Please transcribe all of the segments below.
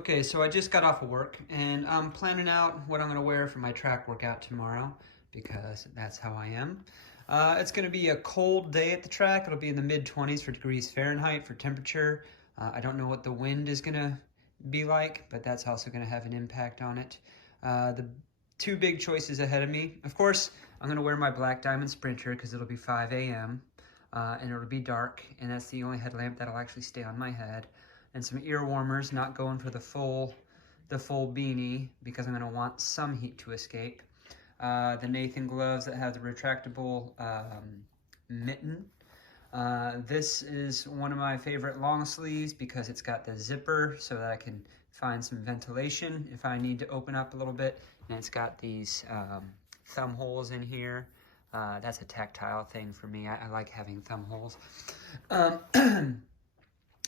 Okay, so I just got off of work and I'm planning out what I'm going to wear for my track workout tomorrow because that's how I am. It's going to be a cold day at the track. It'll be in the mid-20s for degrees Fahrenheit for temperature. I don't know what the wind is going to be like, but that's also going to have an impact on it. The two big choices ahead of me. Of course, I'm going to wear my Black Diamond Sprinter because it'll be 5 a.m. And it'll be dark, and that's the only headlamp that'll actually stay on my head. And some ear warmers, not going for the full beanie because I'm going to want some heat to escape. The Nathan gloves that have the retractable mitten. This is one of my favorite long sleeves because it's got the zipper so that I can find some ventilation if I need to open up a little bit. And it's got these thumb holes in here. That's a tactile thing for me. I like having thumb holes.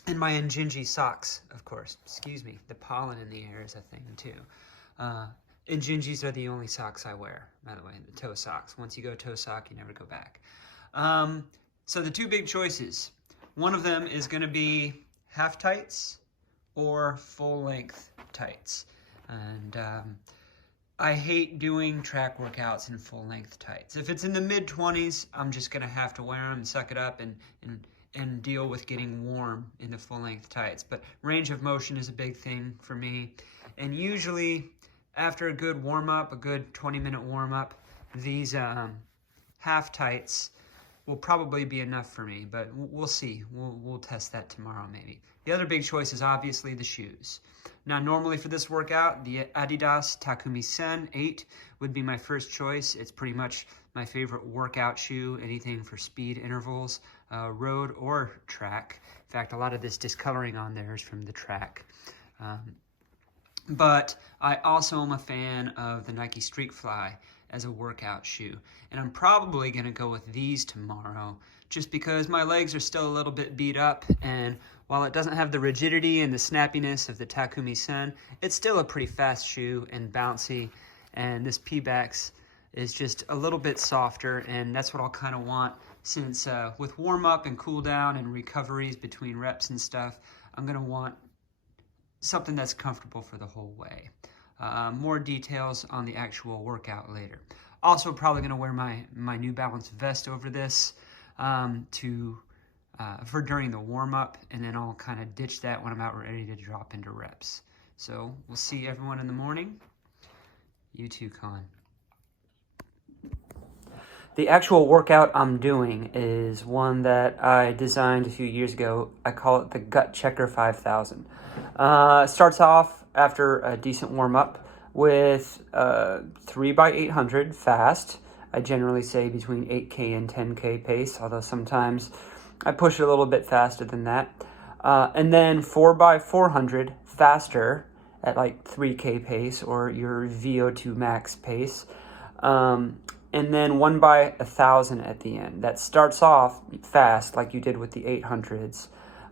And my Injinji socks, of course. Excuse me. The pollen in the air is a thing, too. Injinjis are the only socks I wear, by the way, the toe socks. Once you go toe sock, you never go back. So the two big choices. One of them is going to be half tights or full-length tights. And I hate doing track workouts in full-length tights. If it's in the mid-20s, I'm just going to have to wear them and suck it up and deal with getting warm in the full-length tights. But range of motion is a big thing for me. And usually, after a good warm-up, a good 20-minute warm-up, these half tights will probably be enough for me. But we'll see. We'll test that tomorrow, maybe. The other big choice is obviously the shoes. Now, normally for this workout, the Adidas Takumi Sen 8 would be my first choice. It's pretty much my favorite workout shoe, anything for speed intervals, road or track. In fact, a lot of this discoloring on there is from the track. But I also am a fan of the Nike Streak Fly as a workout shoe. And I'm probably going to go with these tomorrow just because my legs are still a little bit beat up, and while it doesn't have the rigidity and the snappiness of the Takumi Sen, it's still a pretty fast shoe and bouncy, and this Pebax is just a little bit softer, and that's what I'll kind of want since with warm-up and cool-down and recoveries between reps and stuff, I'm going to want something that's comfortable for the whole way. More details on the actual workout later. Also probably going to wear my New Balance vest over this for during the warm-up, and then I'll kind of ditch that when I'm out ready to drop into reps. So we'll see everyone in the morning. You too, Con. The actual workout I'm doing is one that I designed a few years ago. I call it the Gutchecker 5000. Starts off after a decent warm-up with 3x800 fast. I generally say between 8K and 10K pace, although sometimes I push it a little bit faster than that. And then 4x400 faster at like 3K pace or your VO2 max pace. And then 1x1000 at the end. That starts off fast like you did with the 800s.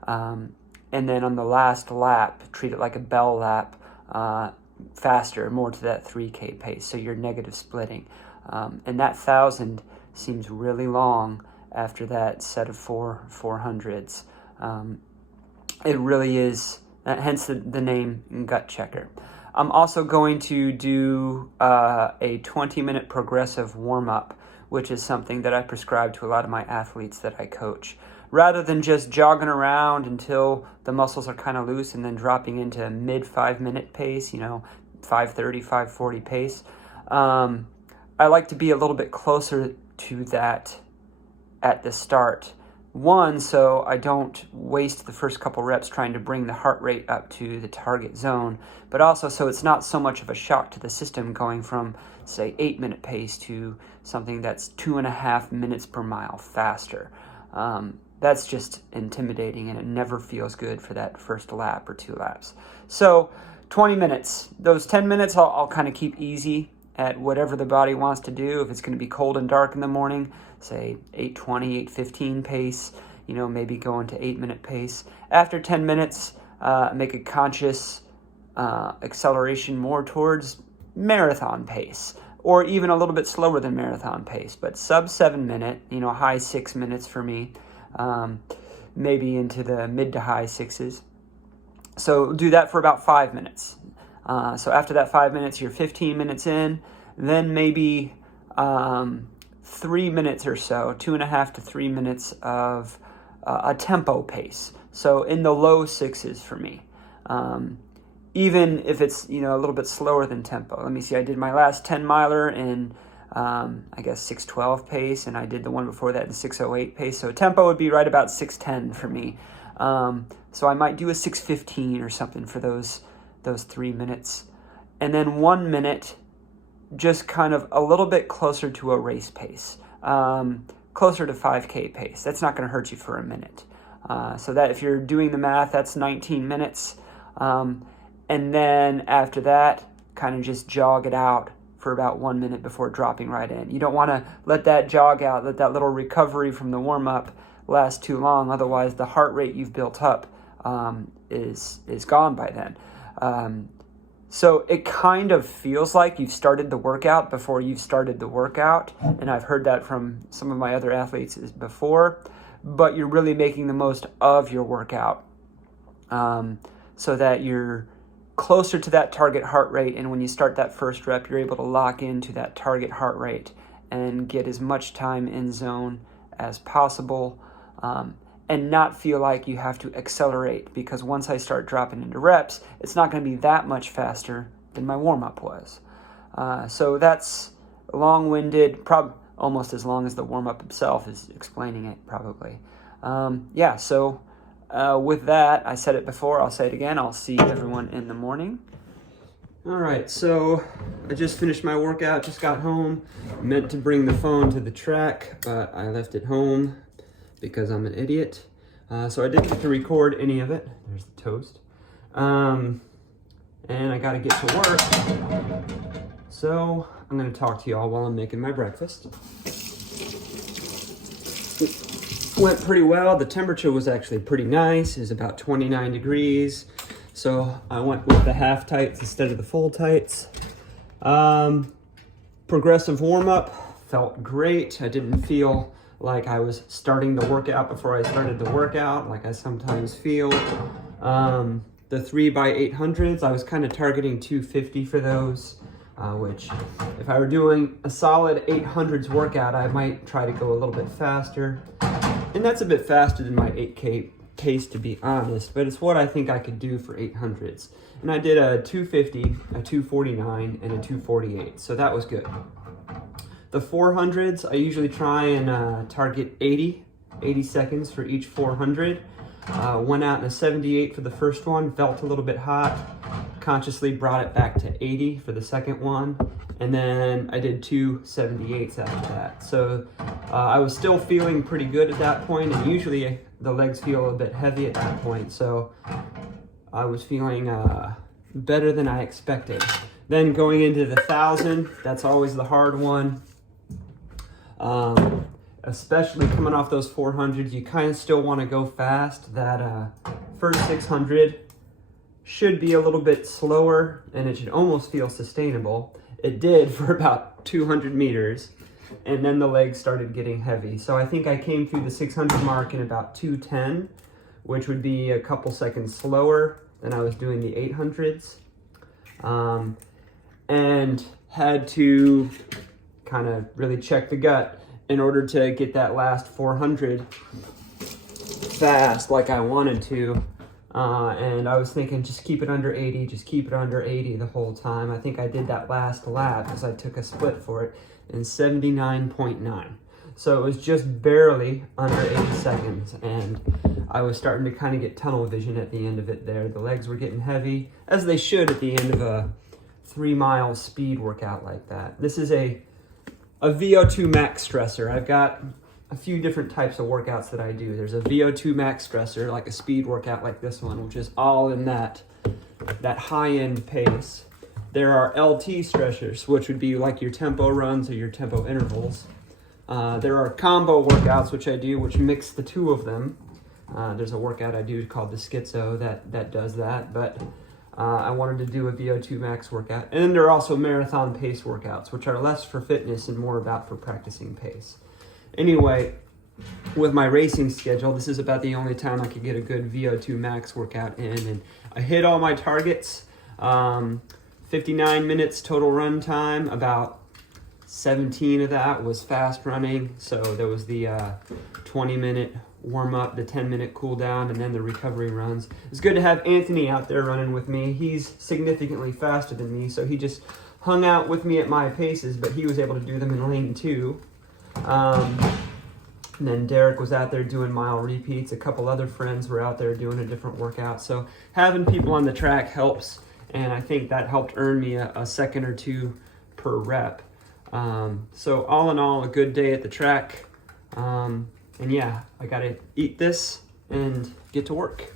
And then on the last lap, treat it like a bell lap, faster, more to that 3K pace. So you're negative splitting. And that 1000 seems really long after that set of 400s. It really is, hence the name Gutchecker. I'm also going to do a 20-minute progressive warm-up, which is something that I prescribe to a lot of my athletes that I coach. Rather than just jogging around until the muscles are kind of loose and then dropping into mid 5-minute pace, 5:30, 5:40 pace, I like to be a little bit closer to that at the start. One, so I don't waste the first couple reps trying to bring the heart rate up to the target zone, but also so it's not so much of a shock to the system going from, say, 8-minute pace to something that's 2.5 minutes per mile faster. That's just intimidating, and it never feels good for that first lap or 2 laps. So 20 minutes. Those 10 minutes I'll kind of keep easy at whatever the body wants to do. If it's going to be cold and dark in the morning, say 8:20, 8:15 pace, maybe go into 8-minute pace. After 10 minutes, make a conscious acceleration more towards marathon pace, or even a little bit slower than marathon pace, but sub 7-minute, high 6 minutes for me, maybe into the mid to high 6s. So do that for about 5 minutes. So after that 5 minutes, you're 15 minutes in, then maybe 3 minutes or so, 2.5 to 3 minutes of a tempo pace. So in the low sixes for me. Even if it's, a little bit slower than tempo. Let me see, I did my last 10 miler in, I guess 6:12 pace, and I did the one before that in 6:08 pace. So tempo would be right about 6:10 for me. So I might do a 6:15 or something for those 3 minutes. And then 1 minute, just kind of a little bit closer to a race pace, closer to 5K pace. That's not going to hurt you for a minute. So that if you're doing the math, that's 19 minutes. And then after that, kind of just jog it out for about 1 minute before dropping right in. You don't want to let that jog out, let that little recovery from the warm-up last too long. Otherwise, the heart rate you've built up is gone by then. So it kind of feels like you've started the workout before you've started the workout. And I've heard that from some of my other athletes before. But you're really making the most of your workout so that you're closer to that target heart rate, and when you start that first rep, you're able to lock into that target heart rate and get as much time in zone as possible, and not feel like you have to accelerate, because once I start dropping into reps, it's not going to be that much faster than my warm-up was. So that's long-winded, almost as long as the warm-up itself is explaining it, probably. So with that, I said it before, I'll say it again. I'll see everyone in the morning. All right, so I just finished my workout, just got home. I meant to bring the phone to the track, but I left it home because I'm an idiot. So I didn't get to record any of it. There's the toast. And I got to get to work. So I'm going to talk to y'all while I'm making my breakfast. Went pretty well. The temperature was actually pretty nice. It was about 29 degrees. So I went with the half tights instead of the full tights. Progressive warm-up felt great. I didn't feel like I was starting the workout before I started the workout, like I sometimes feel. The 3x800s, I was kind of targeting 250 for those, which if I were doing a solid 800s workout, I might try to go a little bit faster. And that's a bit faster than my 8K pace, to be honest, but it's what I think I could do for 800s. And I did a 250, a 249, and a 248, so that was good. The 400s, I usually try and target 80 seconds for each 400. Went out in a 78 for the first one, felt a little bit hot, consciously brought it back to 80 for the second one, and then I did 2 78s after that. So I was still feeling pretty good at that point, and usually the legs feel a bit heavy at that point, so I was feeling better than I expected. Then going into the 1,000, that's always the hard one. Especially coming off those 400s, you kind of still want to go fast. That first 600 should be a little bit slower, and it should almost feel sustainable. It did for about 200 meters, and then the legs started getting heavy. So I think I came through the 600 mark in about 210, which would be a couple seconds slower than I was doing the 800s. And had to kind of really check the gut in order to get that last 400 fast like I wanted to. And I was thinking, just keep it under 80, just keep it under 80 the whole time. I think I did that last lap because I took a split for it in 79.9. So it was just barely under 80 seconds, and I was starting to kind of get tunnel vision at the end of it there. The legs were getting heavy, as they should at the end of a 3-mile speed workout like that. This is a VO2 max stressor. I've got a few different types of workouts that I do. There's a VO2 max stressor, like a speed workout like this one, which is all in that high-end pace. There are LT stressors, which would be like your tempo runs or your tempo intervals. There are combo workouts, which I do, which mix the two of them. There's a workout I do called the Schizo that does that, but I wanted to do a VO2 max workout. And then there are also marathon pace workouts, which are less for fitness and more about for practicing pace. Anyway, with my racing schedule, this is about the only time I could get a good VO2 max workout in, and I hit all my targets. 59 minutes total run time, about 17 of that was fast running. So there was the 20-minute warm up, the 10-minute cool down, and then the recovery runs. It's good to have Anthony out there running with me. He's significantly faster than me, so he just hung out with me at my paces, but he was able to do them in lane 2. And then Derek was out there doing mile repeats. A couple other friends were out there doing a different workout. So having people on the track helps, and I think that helped earn me a second or two per rep. So all in all, a good day at the track. And yeah, I gotta eat this and get to work.